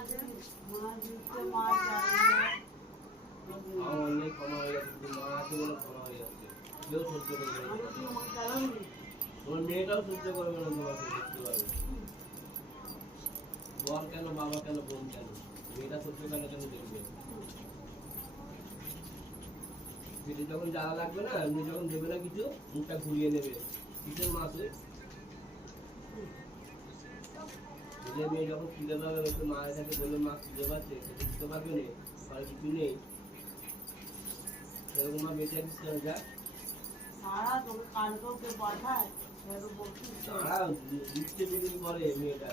অনেক ক্ষমা হয়ে যাচ্ছে, মা আছে বলে ক্ষমা হয়ে যাচ্ছে। কেউ সহ্য করবে না, তোমার মেয়েটাও সহ্য করবে না, তোমাকে বুঝতে পারবে। বল কেন, বাবা কেন, বোন কেন, মেয়েটা সহ্য কেন কেন দেখবে। পেটে যখন জ্বালা লাগবে না, এমনি যখন দেবে না কিছু, মুখটা ঘুরিয়ে নেবে। কিসের মাছ ওই? নিজের মেয়ে যখন খিদে পাবে, একটু মায়ের কাছে বলবে মা খিদে পাচ্ছে, খেতে দিতে পারবে না, আর কিছু নেই, সেরকম মা বেঁচে আছিস কেন? যা দিচ্ছে দুদিন পরে মেয়েটা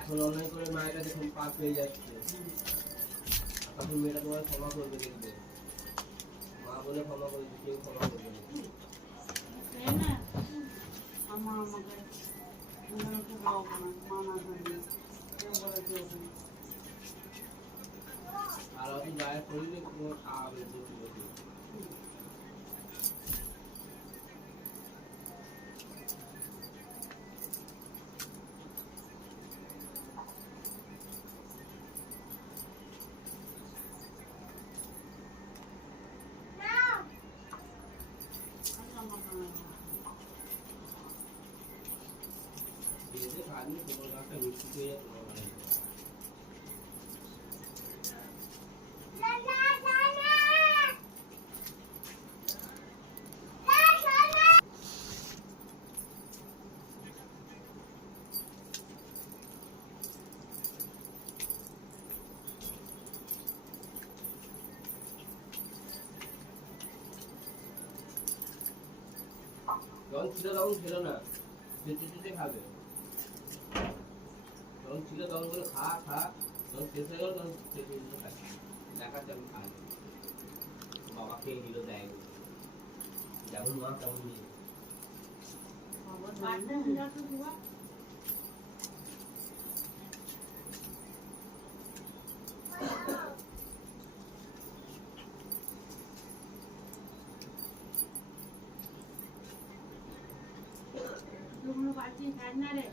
এখন অন্যায় করে মায়ের কাছে পাপ হয়ে যাচ্ছে, তখন মেয়েটা তোমার ক্ষমা করবে, দেখবে মা বলে ক্ষমা করে, কেউ ক্ষমা করবে না। আর অত গায়ে শরীরে তোমার খাওয়াবে বসে বসে। খেয়ে খালি তোমার গাছটা মিষ্টি হয়ে যায়, তোমার বাড়ি যখন ছিল তখন ছিল না, যেতে যেতে খাবে, যখন ছিল তখন বলে খা খা, যখন শেষ হয়ে গেল তখন শেষ হয়ে গেল খাচ্ছি, দেখাচ্ছে আমি খাই, বাবা খেয়ে নিল, দেয় যেমন মা তেমন নিয়ে। বাড়তি খায় না রে।